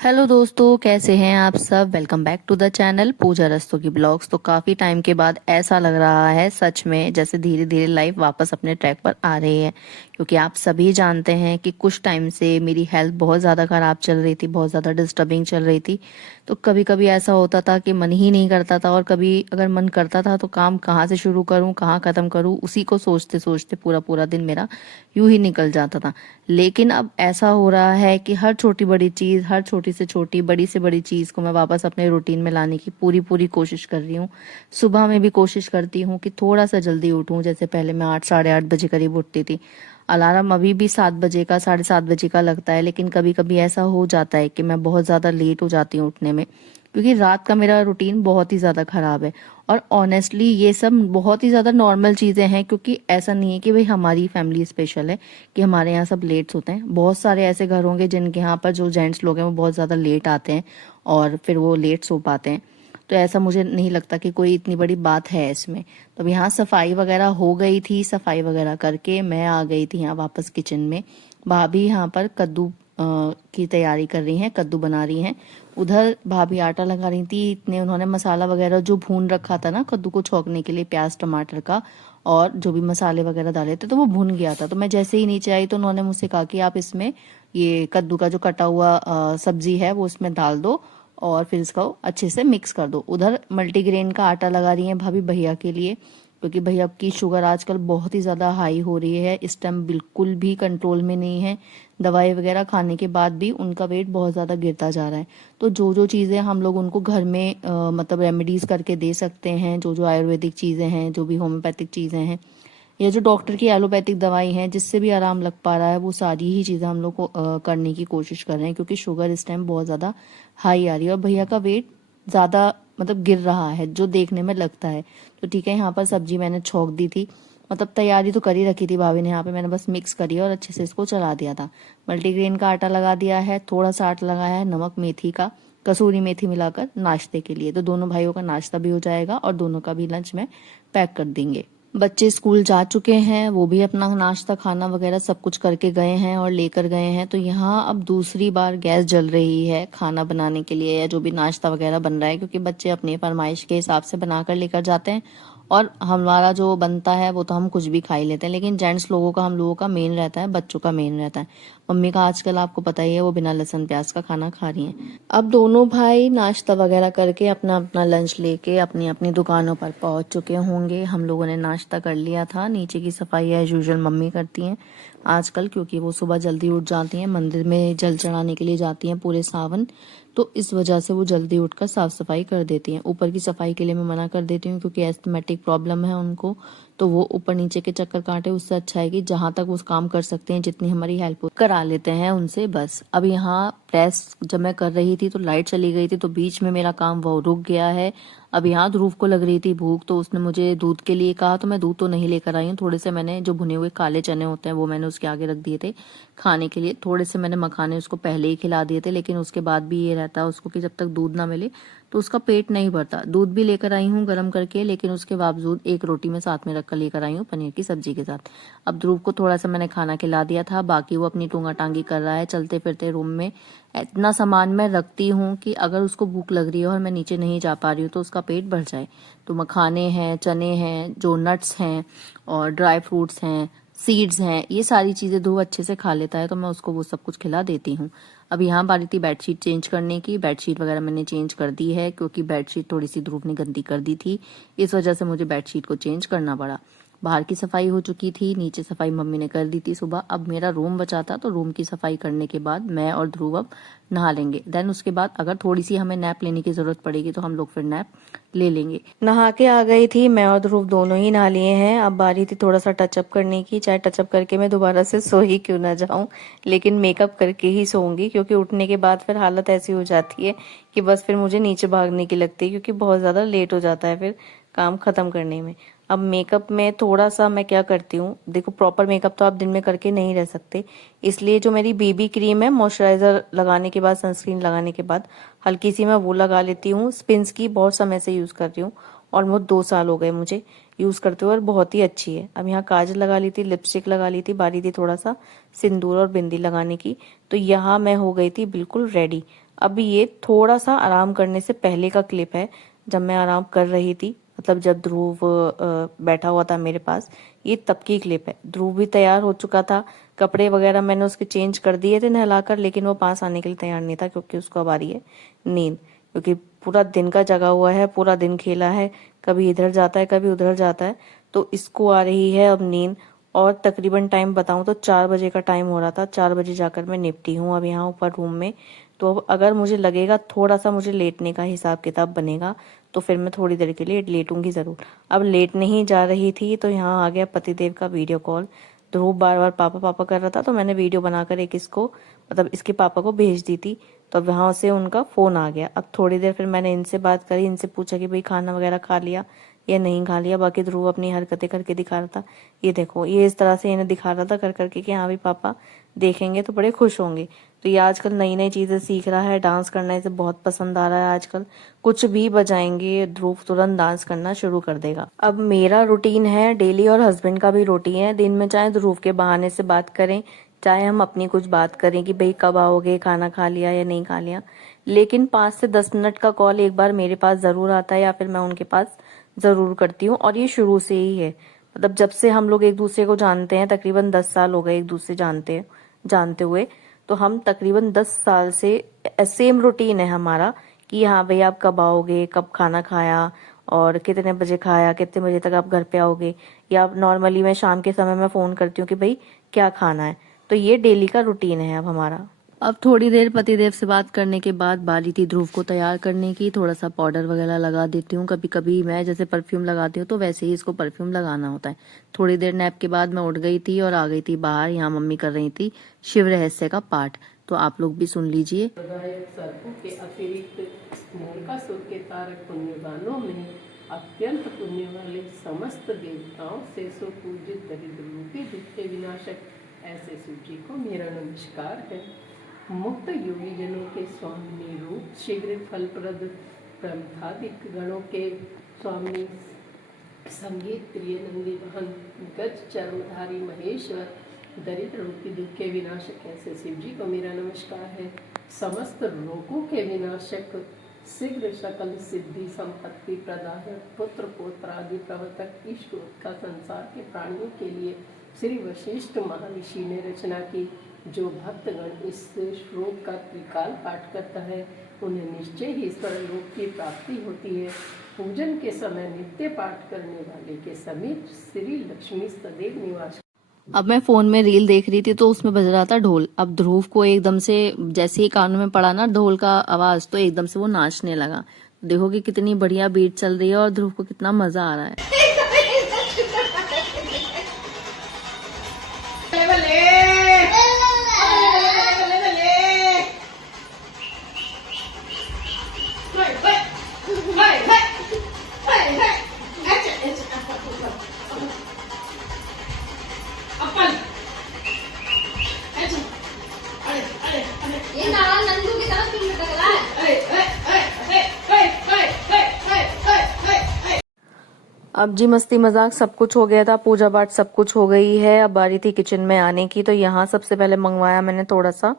Hello दोस्तों, कैसे हैं आप सब। Welcome back to the channel Pooja रस्तों की ब्लॉग्स। तो काफ़ी टाइम के बाद ऐसा लग रहा है सच में जैसे धीरे धीरे लाइफ वापस अपने ट्रैक पर आ रही है, क्योंकि आप सभी जानते हैं कि कुछ टाइम से मेरी हेल्थ बहुत ज़्यादा ख़राब चल रही थी, बहुत ज़्यादा डिस्टर्बिंग चल रही थी। तो कभी कभी ऐसा होता था कि मन ही नहीं करता था, और कभी अगर मन करता था तो काम कहाँ से शुरू करूँ कहाँ ख़त्म करूँ, उसी को सोचते सोचते पूरा पूरा दिन मेरा यूं ही निकल जाता था। लेकिन अब ऐसा हो रहा है कि हर छोटी बड़ी चीज़, हर छोटी से छोटी, बड़ी से बड़ी चीज़ को मैं वापस अपने रूटीन में लाने की पूरी पूरी कोशिश कर रही हूँ। सुबह में भी कोशिश करती हूँ कि थोड़ा सा जल्दी उठूँ। जैसे पहले मैं 8 साढ़े 8 बजे करीब उठती थी। अलार्म अभी भी 7 बजे का, साढ़े 7 बजे का लगता है, लेकिन कभी कभी ऐसा हो जाता है कि मैं बहुत ज़्यादा लेट हो जाती हूँ उठने में, क्योंकि रात का मेरा रूटीन बहुत ही ज़्यादा ख़राब है। और ऑनेस्टली ये सब बहुत ही ज़्यादा नॉर्मल चीज़ें हैं, क्योंकि ऐसा नहीं है कि भाई हमारी फैमिली स्पेशल है कि हमारे यहाँ सब लेट सोते हैं। बहुत सारे ऐसे घर होंगे जिनके यहाँ पर जो जेंट्स लोग हैं वो बहुत ज़्यादा लेट आते हैं और फिर वो लेट सो पाते हैं। तो ऐसा मुझे नहीं लगता कि कोई इतनी बड़ी बात है इसमें। तो अब यहाँ सफाई वगैरह हो गई थी, सफाई वगैरह करके मैं आ गई थी यहाँ वापस किचन में। भाभी यहाँ पर कद्दू की तैयारी कर रही हैं, कद्दू बना रही हैं। उधर भाभी आटा लगा रही थी। इतने उन्होंने मसाला वगैरह जो भून रखा था ना कद्दू को छोंकने के लिए, प्याज टमाटर का और जो भी मसाले वगैरह डाले थे, तो वो भुन गया था। तो मैं जैसे ही नीचे आई तो उन्होंने मुझसे कहा कि आप इसमें ये कद्दू का जो कटा हुआ सब्जी है वो इसमें डाल दो और फिर इसको अच्छे से मिक्स कर दो। उधर मल्टीग्रेन का आटा लगा रही हैं भाभी भैया के लिए, क्योंकि भैया की शुगर आजकल बहुत ही ज़्यादा हाई हो रही है। इस टाइम बिल्कुल भी कंट्रोल में नहीं है। दवाई वगैरह खाने के बाद भी उनका वेट बहुत ज़्यादा गिरता जा रहा है। तो जो जो चीज़ें हम लोग उनको घर में मतलब रेमेडीज़ करके दे सकते हैं, जो जो आयुर्वेदिक चीज़ें हैं, जो भी होम्योपैथिक चीज़ें हैं, या जो डॉक्टर की एलोपैथिक दवाई है जिससे भी आराम लग पा रहा है, वो सारी ही चीज़ें हम लोग को करने की कोशिश कर रहे हैं, क्योंकि शुगर इस टाइम बहुत ज़्यादा हाई आ रही है और भैया का वेट ज़्यादा मतलब गिर रहा है जो देखने में लगता है। तो ठीक है, यहाँ पर सब्जी मैंने छोंक दी थी, मतलब तैयारी तो कर ही रखी थी भाभी ने। यहाँ पे मैंने बस मिक्स करी और अच्छे से इसको चला दिया था। मल्टीग्रेन का आटा लगा दिया है, थोड़ा सा आटा लगाया है नमक मेथी का, कसूरी मेथी मिलाकर नाश्ते के लिए। तो दोनों भाइयों का नाश्ता भी हो जाएगा और दोनों का भी लंच में पैक कर देंगे। बच्चे स्कूल जा चुके हैं, वो भी अपना नाश्ता खाना वगैरह सब कुछ करके गए हैं और लेकर गए हैं। तो यहाँ अब दूसरी बार गैस जल रही है खाना बनाने के लिए, या जो भी नाश्ता वगैरह बन रहा है, क्योंकि बच्चे अपनी फरमाइश के हिसाब से बनाकर लेकर जाते हैं और हमारा जो बनता है वो तो हम कुछ भी खा ही लेते हैं। लेकिन जेंट्स लोगों का, हम लोगों का मेन रहता है, बच्चों का मेन रहता है। मम्मी का आजकल आपको पता ही है, वो बिना लहसुन प्याज का खाना खा रही हैं। अब दोनों भाई नाश्ता वगैरह करके अपना अपना लंच लेके अपनी अपनी दुकानों पर पहुंच चुके होंगे। हम लोगों ने नाश्ता कर लिया था। नीचे की सफाई एज यूजुअल मम्मी करती हैं आजकल, क्योंकि वो सुबह जल्दी उठ जाती हैं, मंदिर में जल चढ़ाने के लिए जाती हैं पूरे सावन। तो इस वजह से वो जल्दी उठकर साफ सफाई कर देती हैं। ऊपर की सफाई के लिए मैं मना कर देती हूँ, क्योंकि एस्थमेटिक प्रॉब्लम है उनको, तो वो ऊपर नीचे के चक्कर काटे। उससे अच्छा है कि जहां तक वो काम कर सकते हैं, जितनी हमारी हेल्प करा लेते हैं उनसे बस। अब यहाँ प्रेस जब मैं कर रही थी तो लाइट चली गई थी, तो बीच में मेरा काम वो रुक गया है। अब यहाँ ध्रुव को लग रही थी भूख, तो उसने मुझे दूध के लिए कहा, तो मैं दूध तो नहीं लेकर आई हूँ। थोड़े से मैंने जो भुने हुए काले चने होते हैं वो मैंने उसके आगे रख दिए थे खाने के लिए। थोड़े से मैंने मखाने उसको पहले ही खिला दिए थे, लेकिन उसके बाद भी ये रहता है उसको कि जब तक दूध ना मिले तो उसका पेट नहीं भरता। दूध भी लेकर आई हूँ गर्म करके, लेकिन उसके बावजूद एक रोटी मैं साथ में रखकर लेकर आई हूँ पनीर की सब्जी के साथ। अब ध्रुव को थोड़ा सा मैंने खाना खिला दिया था, बाकी वो अपनी टूंगा टांगी कर रहा है चलते फिरते रूम में। इतना सामान मैं रखती हूँ कि अगर उसको भूख लग रही है और मैं नीचे नहीं जा पा रही हूँ तो उसका पेट भर जाए। तो मखाने हैं, चने हैं, जो नट्स हैं और ड्राई फ्रूट्स हैं, सीड्स हैं, ये सारी चीज़ें ध्रुव अच्छे से खा लेता है, तो मैं उसको वो सब कुछ खिला देती हूँ। अब यहाँ बारी थी बेडशीट चेंज करने की। बेडशीट वगैरह मैंने चेंज कर दी है, क्योंकि बेडशीट थोड़ी सी ध्रुव ने गंदी कर दी थी, इस वजह से मुझे बेडशीट को चेंज करना पड़ा। बाहर की सफाई हो चुकी थी, नीचे सफाई मम्मी ने कर दी थी सुबह। अब मेरा रूम बचा था, तो रूम की सफाई करने के बाद मैं और ध्रुव अब नहा लेंगे। देन उसके बाद अगर थोड़ी सी हमें नैप लेने की जरूरत पड़ेगी तो हम लोग फिर नैप ले लेंगे। नहा के आ गई थी मैं, और ध्रुव दोनों ही नहा लिए हैं। अब बारी थी थोड़ा सा टचअप करने की। चाहे टचअप करके मैं दोबारा से सो ही क्यों ना जाऊं, लेकिन मेकअप करके ही सोऊंगी, क्योंकि उठने के बाद फिर हालत ऐसी हो जाती है कि बस फिर मुझे नीचे भागने की लगती है, क्योंकि बहुत ज़्यादा लेट हो जाता है फिर काम ख़त्म करने में। अब मेकअप में थोड़ा सा मैं क्या करती हूँ, देखो प्रॉपर मेकअप तो आप दिन में करके नहीं रह सकते, इसलिए जो मेरी बीबी क्रीम है, मॉइस्चराइजर लगाने के बाद, सनस्क्रीन लगाने के बाद हल्की सी मैं वो लगा लेती हूँ। स्पिन्स की बहुत समय से यूज़ कर रही हूँ, ऑलमोस्ट 2 साल हो गए मुझे यूज़ करते हुए, और बहुत ही अच्छी है। अब यहाँ काजल लगा ली थी, लिपस्टिक लगा ली थी, बारी थी थोड़ा सा सिंदूर और बिंदी लगाने की। तो यहाँ मैं हो गई थी बिल्कुल रेडी। अभी ये थोड़ा सा आराम करने से पहले का क्लिप है, जब मैं आराम कर रही थी, मतलब जब ध्रुव बैठा हुआ था मेरे पास, ये तब की क्लिप है। ध्रुव भी तैयार हो चुका था, कपड़े वगैरह मैंने उसके चेंज कर दिए थे नहलाकर, लेकिन वो पास आने के लिए तैयार नहीं था क्योंकि उसको अब आ रही है नींद, क्योंकि पूरा दिन का जगा हुआ है, पूरा दिन खेला है, कभी इधर जाता है कभी उधर जाता है, तो इसको आ रही है अब नींद। और तकरीबन टाइम बताऊं तो 4 बजे का टाइम हो रहा था, 4 बजे जाकर मैं निपटी हूँ अब यहाँ ऊपर रूम में। तो अब अगर मुझे लगेगा थोड़ा सा मुझे लेटने का हिसाब किताब बनेगा तो फिर मैं थोड़ी देर के लिए लेटूंगी जरूर। अब लेटने ही जा रही थी तो यहाँ आ गया पतिदेव का वीडियो कॉल। ध्रुव बार बार पापा पापा कर रहा था, तो मैंने वीडियो बनाकर एक इसको, मतलब इसके पापा को भेज दी थी। तो अब वहां से उनका फोन आ गया। अब थोड़ी देर फिर मैंने इनसे बात करी, इनसे पूछा कि भाई खाना वगैरह खा लिया या नहीं खा लिया। बाकी ध्रुव अपनी हरकतें करके दिखा रहा था, ये देखो ये इस तरह से इन्हें दिखा रहा था कर करके कि हाँ भी पापा देखेंगे तो बड़े खुश होंगे। तो ये आजकल नई नई चीजें सीख रहा है, डांस करना इसे बहुत पसंद आ रहा है आजकल। कुछ भी बजाएंगे ध्रुव तुरंत डांस करना शुरू कर देगा। अब मेरा रूटीन है डेली और हस्बैंड का भी रूटीन है, दिन में चाहे ध्रुव के बहाने से बात करें, चाहे हम अपनी कुछ बात करें कि भाई कब आओगे, खाना खा लिया या नहीं खा लिया, लेकिन 5 से 10 मिनट का कॉल एक बार मेरे पास जरूर आता है या फिर मैं उनके पास जरूर करती हूँ। और ये शुरू से ही है, मतलब जब से हम लोग एक दूसरे को जानते हैं, तकरीबन 10 साल हो गए एक दूसरे जानते हुए। तो हम तकरीबन 10 साल से सेम रूटीन है हमारा कि हाँ भाई आप कब आओगे, कब खाना खाया और कितने बजे खाया, कितने बजे तक आप घर पे आओगे, या नॉर्मली मैं शाम के समय में फोन करती हूँ कि भाई क्या खाना है। तो ये डेली का रूटीन है अब हमारा। अब थोड़ी देर पतिदेव से बात करने के बाद बारी थी ध्रुव को तैयार करने की। थोड़ा सा पाउडर वगैरह लगा देती हूँ, कभी कभी मैं जैसे परफ्यूम लगाती हूँ तो वैसे ही इसको परफ्यूम लगाना होता है। थोड़ी देर नैप के बाद मैं उठ गई थी और आ गई थी बाहर। यहाँ मम्मी कर रही थी शिव रहस्य का पाठ, तो आप लोग भी सुन लीजिए। के अतिरिक्त नरकासुर के तारक पुण्यवानों में अत्यंत पुण्य वाले समस्त देवताओं से सुपूजित दरिद्र रूपी दुख विनाशक ऐसे शिव जी को मेरा नमस्कार है। मुक्त योगी जनों के स्वामी रूप, शीघ्र फलप्रद प्रमथादिक गणों के स्वामी, संगीत प्रिय नंदी वाहन, गज चरणधारी महेश्वर, दरिद्र रूपी दुख के विनाशक ऐसे शिव जी को मेरा नमस्कार है। समस्त रोगों के विनाशक, शीघ्र सकल सिद्धि संपत्ति प्रदायक, पुत्र पौत्र आदि प्रवर्तक, इष्ट का संसार के प्राणियों के लिए श्री वशिष्ठ महर्षि ने रचना की। जो भक्तगण इस श्लोक का त्रिकाल पाठ करता है उन्हें निश्चय ही ईश्वर लोक की प्राप्ति होती है। पूजन के समय नित्य पाठ करने वाले के समीप श्री लक्ष्मी सदैव निवास। अब मैं फोन में रील देख रही थी तो उसमें बज रहा था ढोल। अब ध्रुव को एकदम से जैसे ही कानों में पड़ा ना ढोल का आवाज, तो एकदम से वो नाचने लगा। देखो कि कितनी बढ़िया बीट चल रही है और ध्रुव को कितना मजा आ रहा है। अब जी मस्ती मजाक सब कुछ हो गया था, पूजा पाठ सब कुछ हो गई है। अब बारी थी किचन में आने की, तो यहाँ सबसे पहले मंगवाया मैंने थोड़ा सा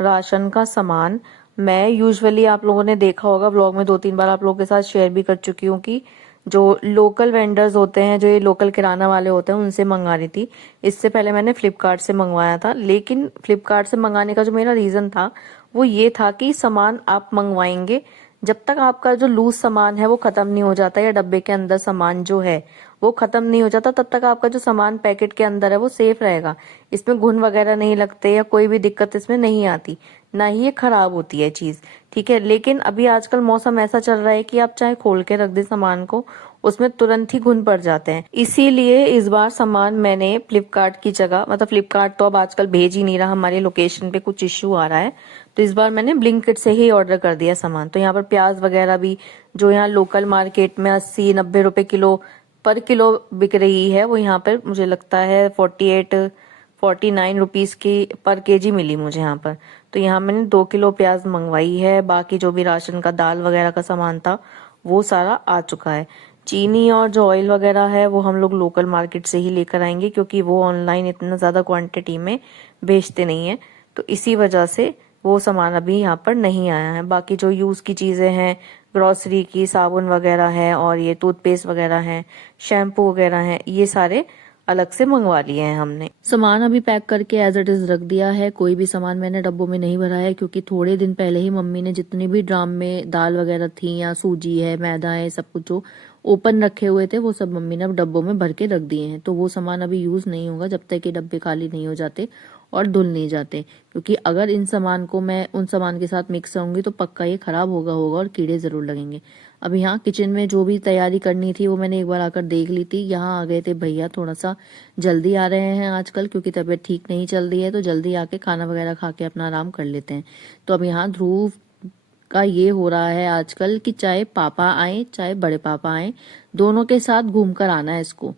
राशन का सामान। मैं यूजुअली आप लोगों ने देखा होगा व्लॉग में 2-3 बार आप लोगों के साथ शेयर भी कर चुकी हूँ कि जो लोकल वेंडर्स होते हैं, जो ये लोकल किराना वाले होते हैं, उनसे मंगा रही थी। इससे पहले मैंने फ्लिपकार्ट से मंगवाया था, लेकिन फ्लिपकार्ट से मंगाने का जो मेरा रीजन था वो ये था कि सामान आप मंगवाएंगे, जब तक आपका जो लूज सामान है वो खत्म नहीं हो जाता, या डब्बे के अंदर सामान जो है वो खत्म नहीं हो जाता, तब तक आपका जो सामान पैकेट के अंदर है वो सेफ रहेगा। इसमें घुन वगैरह नहीं लगते या कोई भी दिक्कत इसमें नहीं आती, ना ही ये खराब होती है चीज, ठीक है। लेकिन अभी आजकल मौसम ऐसा चल रहा है कि आप चाहे खोल के रख दे सामान को, उसमें तुरंत ही घुन पड़ जाते हैं। इसीलिए इस बार सामान मैंने फ्लिपकार्ट की जगह, मतलब फ्लिपकार्ट तो अब आजकल भेज ही नहीं रहा, हमारी लोकेशन पे कुछ इश्यू आ रहा है, तो इस बार मैंने ब्लिंकिट से ही ऑर्डर कर दिया सामान। तो यहाँ पर प्याज वगैरह भी जो यहाँ लोकल मार्केट में 80-90 रुपए किलो पर किलो बिक रही है, वो यहाँ पर मुझे लगता है 48-49 रुपीज की पर केजी मिली मुझे यहाँ पर। तो यहाँ मैंने 2 किलो प्याज मंगवाई है। बाकी जो भी राशन का दाल वगैरह का सामान था वो सारा आ चुका है। चीनी और जो ऑयल वगैरह है वो हम लोग लोकल मार्केट से ही लेकर आएंगे, क्योंकि वो ऑनलाइन इतना ज्यादा क्वांटिटी में बेचते नहीं है, तो इसी वजह से वो सामान अभी यहाँ पर नहीं आया है। बाकी जो यूज़ की चीज़ें हैं, ग्रॉसरी की, साबुन वगैरह है और ये टूथपेस्ट वगैरह है, शैम्पू वगैरह है, ये सारे अलग से मंगवा लिए हैं हमने। सामान अभी पैक करके एज इट इज रख दिया है। कोई भी सामान मैंने डब्बों में नहीं भरा है, क्योंकि थोड़े दिन पहले ही मम्मी ने जितनी भी ड्राम में दाल वगैरह थी या सूजी है, मैदा है, सब कुछ जो ओपन रखे हुए थे वो सब मम्मी ने अब डब्बों में भर के रख दिए हैं। तो वो सामान अभी यूज नहीं होगा जब तक कि डब्बे खाली नहीं हो जाते और धुल नहीं जाते, क्योंकि अगर इन सामान को मैं उन सामान के साथ मिक्स करूंगी तो पक्का ये खराब होगा और कीड़े जरूर लगेंगे। अब यहाँ किचन में जो भी तैयारी करनी थी वो मैंने एक बार आकर देख ली थी। यहाँ आ गए थे भैया, थोड़ा सा जल्दी आ रहे हैं आजकल, क्योंकि तबीयत ठीक नहीं चल रही है, तो जल्दी आके खाना वगैरह खा के अपना आराम कर लेते हैं। तो अब यहाँ ध्रुव का ये हो रहा है आजकल कि चाहे पापा आए चाहे बड़े पापा आए, दोनों के साथ घूम कर आना है इसको।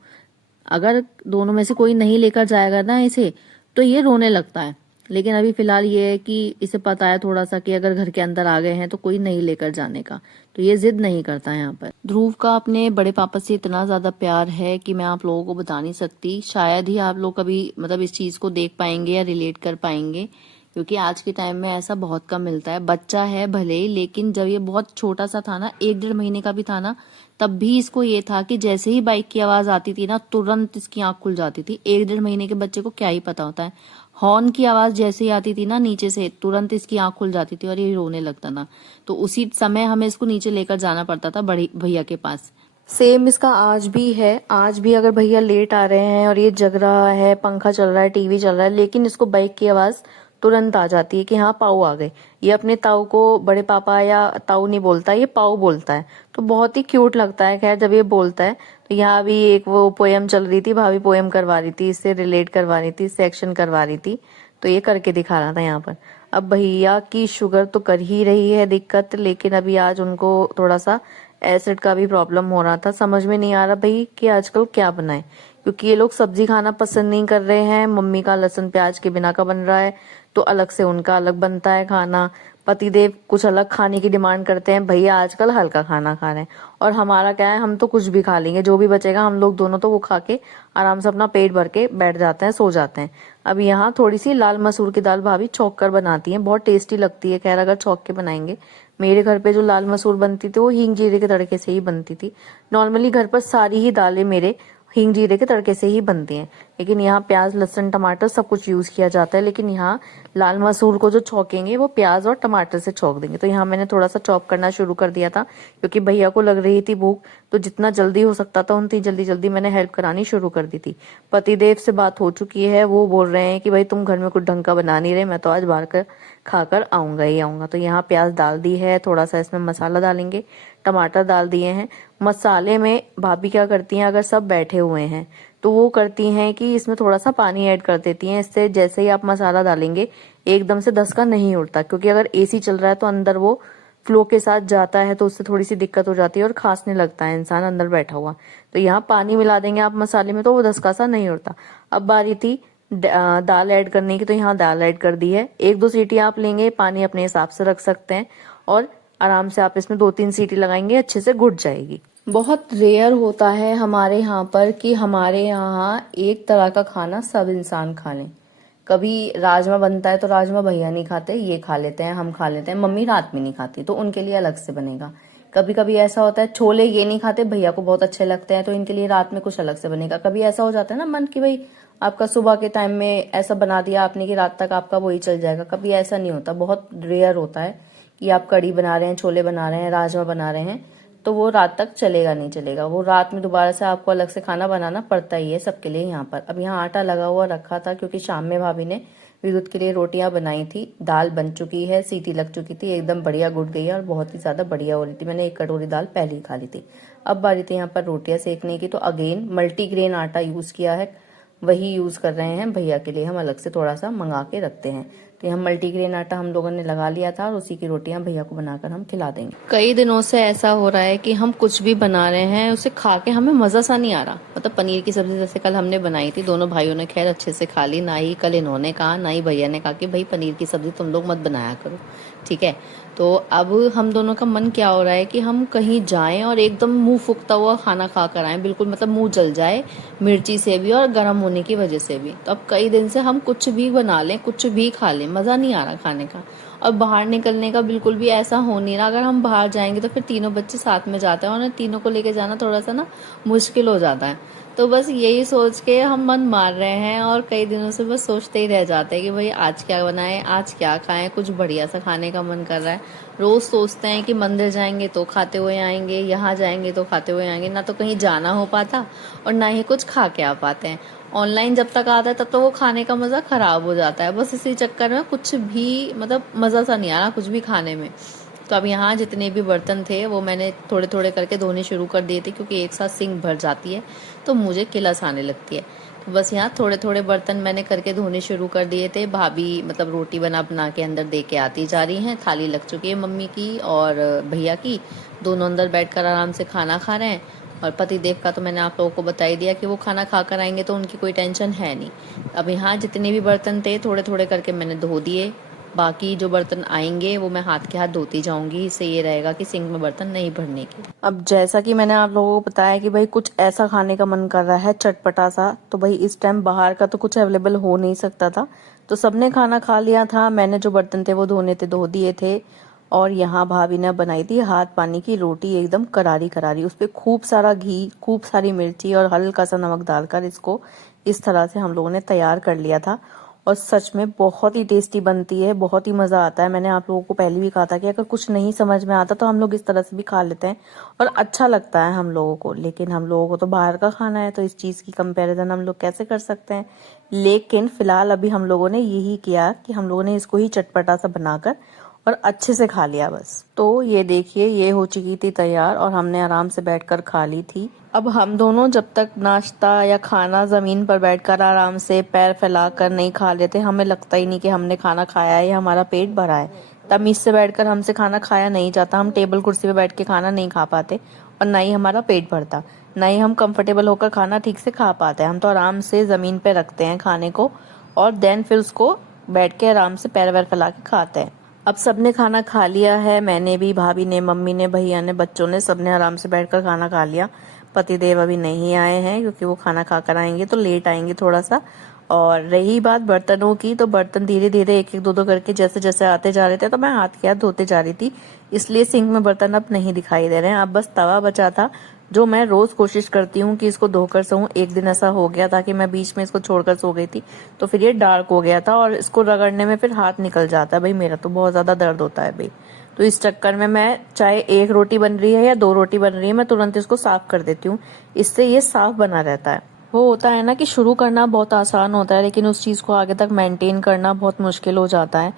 अगर दोनों में से कोई नहीं लेकर जाएगा ना इसे, तो ये रोने लगता है। लेकिन अभी फिलहाल ये है कि इसे पता है थोड़ा सा कि अगर घर के अंदर आ गए हैं तो कोई नहीं लेकर जाने का, तो ये जिद नहीं करता है यहाँ पर। ध्रुव का अपने बड़े पापा से इतना ज्यादा प्यार है कि मैं आप लोगों को बता नहीं सकती। शायद ही आप लोग कभी मतलब इस चीज को देख पाएंगे या रिलेट कर पाएंगे, क्योंकि आज के टाइम में ऐसा बहुत कम मिलता है। बच्चा है भले ही, लेकिन जब ये बहुत छोटा सा था ना, 1-1.5 महीने का भी था ना, तब भी इसको ये था कि जैसे ही बाइक की आवाज आती थी ना, तुरंत इसकी आंख खुल जाती थी। 1-1.5 महीने के बच्चे को क्या ही पता होता है। हॉर्न की आवाज जैसे ही आती थी ना नीचे से, तुरंत इसकी आंख खुल जाती थी और ये रोने लगता था। तो उसी समय हमें इसको नीचे लेकर जाना पड़ता था बड़ी भैया के पास। सेम इसका आज भी है। आज भी अगर भैया लेट आ रहे हैं और ये जग रहा है, पंखा चल रहा है, टीवी चल रहा है, लेकिन इसको बाइक की आवाज तुरंत आ जाती है कि हाँ पाऊ आ गए। ये अपने ताऊ को बड़े पापा या ताऊ नहीं बोलता, ये पाऊ बोलता है। तो बहुत ही क्यूट लगता है खैर जब ये बोलता है। तो यहाँ भी एक वो पोयम चल रही थी, भाभी पोयम करवा रही थी, इससे रिलेट करवा रही थी, इससे एक्शन करवा रही थी, तो ये करके दिखा रहा था यहाँ पर। अब भैया की शुगर तो कर ही रही है दिक्कत, लेकिन अभी आज उनको थोड़ा सा एसिड का भी प्रॉब्लम हो रहा था। समझ में नहीं आ रहा भाई कि आजकल क्या बनाए, क्योंकि ये लोग सब्जी खाना पसंद नहीं कर रहे हैं। मम्मी का लहसुन प्याज के बिना का बन रहा है, तो अलग से उनका अलग बनता है खाना। पतिदेव कुछ अलग खाने की डिमांड करते हैं, भैया आजकल हल्का खाना खा रहे हैं। और हमारा क्या है, हम तो कुछ भी खा लेंगे, जो भी बचेगा हम लोग दोनों तो वो खा के आराम से अपना पेट भर के बैठ जाते हैं, सो जाते हैं। अब यहाँ थोड़ी सी लाल मसूर की दाल भाभी छौंक कर बनाती हैं, बहुत टेस्टी लगती है। खैर अगर छौंक के बनाएंगे, मेरे घर पे जो लाल मसूर बनती थी वो हींग जीरे के तड़के से ही बनती थी। नॉर्मली घर पर सारी ही दालें मेरे हींग जीरे के तड़के से ही बनती हैं, लेकिन यहाँ प्याज लहसुन टमाटर सब कुछ यूज किया जाता है। लेकिन यहाँ लाल मसूर को जो छौंकेंगे वो प्याज और टमाटर से छौंक देंगे। तो यहाँ मैंने थोड़ा सा चॉप करना शुरू कर दिया था, क्योंकि भैया को लग रही थी भूख, तो जितना जल्दी हो सकता था उतनी जल्दी जल्दी मैंने हेल्प करानी शुरू कर दी थी। पतिदेव से बात हो चुकी है, वो बोल रहे हैं कि भाई तुम घर में कुछ ढंग का बना नहीं रहे, मैं तो आज बाहर कर खाकर आऊंगा ही आऊंगा। तो यहाँ प्याज डाल दी है, थोड़ा सा इसमें मसाला डालेंगे, टमाटर डाल दिए हैं। मसाले में भाभी क्या करती हैं, अगर सब बैठे हुए हैं तो वो करती हैं कि इसमें थोड़ा सा पानी ऐड कर देती हैं। इससे जैसे ही आप मसाला डालेंगे एकदम से धसका नहीं उड़ता, क्योंकि अगर एसी चल रहा है तो अंदर वो फ्लो के साथ जाता है, तो उससे थोड़ी सी दिक्कत हो जाती है और खांसने लगता है इंसान अंदर बैठा हुआ। तो यहाँ पानी मिला देंगे आप मसाले में, तो वो धसका सा नहीं उड़ता। अब बारी थी दाल ऐड करने की, तो यहाँ दाल ऐड कर दी है। 1-2 सीटी आप लेंगे, पानी अपने हिसाब से रख सकते हैं, और आराम से आप इसमें 2-3 सीटी लगाएंगे, अच्छे से घुट जाएगी। बहुत रेयर होता है हमारे यहाँ पर कि हमारे यहाँ एक तरह का खाना सब इंसान खा लें। कभी राजमा बनता है तो राजमा भैया नहीं खाते, ये खा लेते हैं, हम खा लेते हैं, मम्मी रात में नहीं खाती तो उनके लिए अलग से बनेगा। कभी कभी ऐसा होता है छोले ये नहीं खाते, भैया को बहुत अच्छे लगते हैं, तो इनके लिए रात में कुछ अलग से बनेगा। कभी ऐसा हो जाता है ना मन की भाई आपका सुबह के टाइम में ऐसा बना दिया आपने कि रात तक आपका वही चल जाएगा। कभी ऐसा नहीं होता, बहुत रेयर होता है कि आप कढ़ी बना रहे हैं, छोले बना रहे हैं, राजमा बना रहे हैं, तो वो रात तक चलेगा नहीं चलेगा। वो रात में दोबारा से आपको अलग से खाना बनाना पड़ता ही है सबके लिए यहाँ पर। अब यहाँ आटा लगा हुआ रखा था, क्योंकि शाम में भाभी ने विद्युत के लिए रोटियां बनाई थी। दाल बन चुकी है, सीटी लग चुकी थी, एकदम बढ़िया गुट गई है और बहुत ही ज्यादा बढ़िया हो रही थी। मैंने 1 कटोरी दाल पहले ही खा ली थी। अब बारी थी यहाँ पर रोटियां सेकने की, तो अगेन मल्टीग्रेन आटा यूज किया है, वही यूज कर रहे हैं। भैया के लिए हम अलग से थोड़ा सा मंगा के रखते हैं। तो यहाँ मल्टीग्रेन आटा हम लोगों ने लगा लिया था और उसी की रोटियां भैया को बनाकर हम खिला देंगे। कई दिनों से ऐसा हो रहा है कि हम कुछ भी बना रहे हैं, उसे खा के हमें मजा सा नहीं आ रहा। मतलब पनीर की सब्जी जैसे कल हमने बनाई थी, दोनों भाइयों ने खैर अच्छे से खा ली। ना ही कल इन्होंने कहा ना ही भैया ने कहा कि भाई पनीर की सब्जी तुम लोग मत बनाया करो, ठीक है। तो अब हम दोनों का मन क्या हो रहा है कि हम कहीं जाएं और एकदम मुंह फूकता हुआ खाना खा कर आए, बिल्कुल मतलब मुंह जल जाए मिर्ची से भी और गर्म होने की वजह से भी। तो अब कई दिन से हम कुछ भी बना लें, कुछ भी खा लें, मजा नहीं आ रहा खाने का। और बाहर निकलने का बिल्कुल भी ऐसा हो नहीं रहा। अगर हम बाहर जाएंगे तो फिर तीनों बच्चे साथ में जाते हैं और उन्हें तीनों को लेके जाना थोड़ा सा ना मुश्किल हो जाता है। तो बस यही सोच के हम मन मार रहे हैं और कई दिनों से बस सोचते ही रह जाते हैं कि भाई आज क्या बनाएं, आज क्या खाएं, कुछ बढ़िया सा खाने का मन कर रहा है। रोज सोचते हैं कि मंदिर जाएंगे तो खाते हुए आएंगे, यहाँ जाएंगे तो खाते हुए आएंगे, ना तो कहीं जाना हो पाता और ना ही कुछ खा के आ पाते हैं। ऑनलाइन जब तक आता है तब तो वो खाने का मजा खराब हो जाता है। बस इसी चक्कर में कुछ भी मतलब मजा सा नहीं आ रहा कुछ भी खाने में। तो अब यहाँ जितने भी बर्तन थे वो मैंने थोड़े थोड़े करके धोने शुरू कर दिए थे, क्योंकि एक साथ सिंक भर जाती है तो मुझे किलस आने लगती है। तो बस यहाँ थोड़े थोड़े बर्तन मैंने करके धोने शुरू कर दिए थे। भाभी मतलब रोटी बना बना के अंदर दे के आती जा रही हैं। थाली लग चुकी है मम्मी की और भैया की, दोनों अंदर बैठकर आराम से खाना खा रहे हैं। और पति देव का तो मैंने आप लोगों को बता ही दिया कि वो खाना खा कर आएंगे तो उनकी कोई टेंशन है नहीं। अब यहाँ जितने भी बर्तन थे थोड़े थोड़े करके मैंने धो दिए। बाकी जो बर्तन आएंगे वो मैं हाथ के हाथ धोती जाऊंगी। इससे ये रहेगा कि सिंक में बर्तन नहीं भरने के। अब जैसा कि मैंने आप लोगों को बताया कि भाई कुछ ऐसा खाने का मन कर रहा है चटपटा सा, तो भाई इस टाइम बाहर का तो कुछ अवेलेबल हो नहीं सकता था। तो सबने खाना खा लिया था, मैंने जो बर्तन थे वो धोने थे धो दिए थे। और यहाँ भाभी ने बनाई थी हाथ पानी की रोटी, एकदम करारी करारी, उस पर खूब सारा घी, खूब सारी मिर्ची और हल्का सा नमक डालकर इसको इस तरह से हम लोगों ने तैयार कर लिया था। और सच में बहुत ही टेस्टी बनती है, बहुत ही मजा आता है। मैंने आप लोगों को पहले भी कहा था कि अगर कुछ नहीं समझ में आता तो हम लोग इस तरह से भी खा लेते हैं और अच्छा लगता है हम लोगों को। लेकिन हम लोगों को तो बाहर का खाना है तो इस चीज की कंपैरिजन हम लोग कैसे कर सकते हैं। लेकिन फिलहाल अभी हम लोगों ने यही किया कि हम लोगों ने इसको ही चटपटा सा बनाकर और अच्छे से खा लिया बस। तो ये देखिए ये हो चुकी थी तैयार और हमने आराम से बैठकर खा ली थी। अब हम दोनों जब तक नाश्ता या खाना जमीन पर बैठकर आराम से पैर फैलाकर नहीं खा लेते, हमें लगता ही नहीं कि हमने खाना खाया है या हमारा पेट भरा है। तमीज से बैठकर हमसे खाना खाया नहीं जाता, हम टेबल कुर्सी पे बैठ के खाना नहीं खा पाते और ना ही हमारा पेट भरता, ना ही हम कंफर्टेबल होकर खाना ठीक से खा पाते हैं। हम तो आराम से जमीन पे रखते हैं खाने को और देन फिर उसको बैठ के आराम से पैर वैर फैला के खाते हैं। अब सबने खाना खा लिया है, मैंने भी, भाभी ने, मम्मी ने, भैया ने, बच्चों ने, सबने आराम से बैठकर खाना खा लिया। पतिदेव अभी नहीं आए हैं क्योंकि वो खाना खाकर आएंगे तो लेट आएंगे थोड़ा सा। और रही बात बर्तनों की, तो बर्तन धीरे धीरे एक एक दो दो करके जैसे जैसे आते जा रहे थे तो मैं हाथ के हाथ धोते जा रही थी, इसलिए सिंक में बर्तन अब नहीं दिखाई दे रहे हैं। अब बस तवा बचा था जो मैं रोज कोशिश करती हूँ कि इसको धोकर सोऊं। एक दिन ऐसा हो गया था कि मैं बीच में इसको छोड़कर सो गई थी तो फिर ये डार्क हो गया था और इसको रगड़ने में फिर हाथ निकल जाता है। भाई मेरा तो बहुत ज्यादा दर्द होता है भाई। तो इस चक्कर में मैं, चाहे एक रोटी बन रही है या दो रोटी बन रही है, मैं तुरंत इसको साफ कर देती हूँ, इससे ये साफ बना रहता है। वो होता है ना कि शुरू करना बहुत आसान होता है लेकिन उस चीज को आगे तक मेंटेन करना बहुत मुश्किल हो जाता है।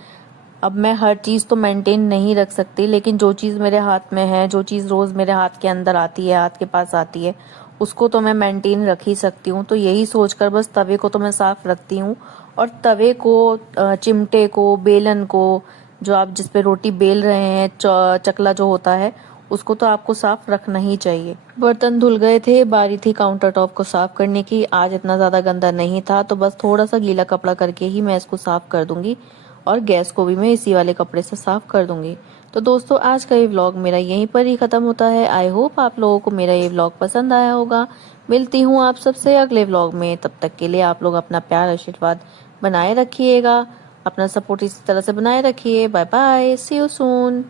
अब मैं हर चीज तो मेंटेन नहीं रख सकती, लेकिन जो चीज मेरे हाथ में है, जो चीज रोज मेरे हाथ के अंदर आती है, हाथ के पास आती है, उसको तो मैं मेंटेन रख ही सकती हूँ। तो यही सोचकर बस तवे को तो मैं साफ रखती हूँ और तवे को, चिमटे को, बेलन को, जो आप जिस पे रोटी बेल रहे हैं, चकला जो होता है, उसको तो आपको साफ रखना ही चाहिए। बर्तन धुल गए थे, बारी थी काउंटर टॉप को साफ करने की। आज इतना ज्यादा गंदा नहीं था तो बस थोड़ा सा गीला कपड़ा करके ही मैं इसको साफ कर दूंगी और गैस को भी मैं इसी वाले कपड़े से साफ कर दूंगी। तो दोस्तों आज का ये व्लॉग मेरा यहीं पर ही खत्म होता है। आई होप आप लोगों को मेरा ये व्लॉग पसंद आया होगा। मिलती हूँ आप सबसे अगले व्लॉग में, तब तक के लिए आप लोग अपना प्यार आशीर्वाद बनाए रखिएगा, अपना सपोर्ट इसी तरह से बनाए रखिए। Bye bye, see you soon.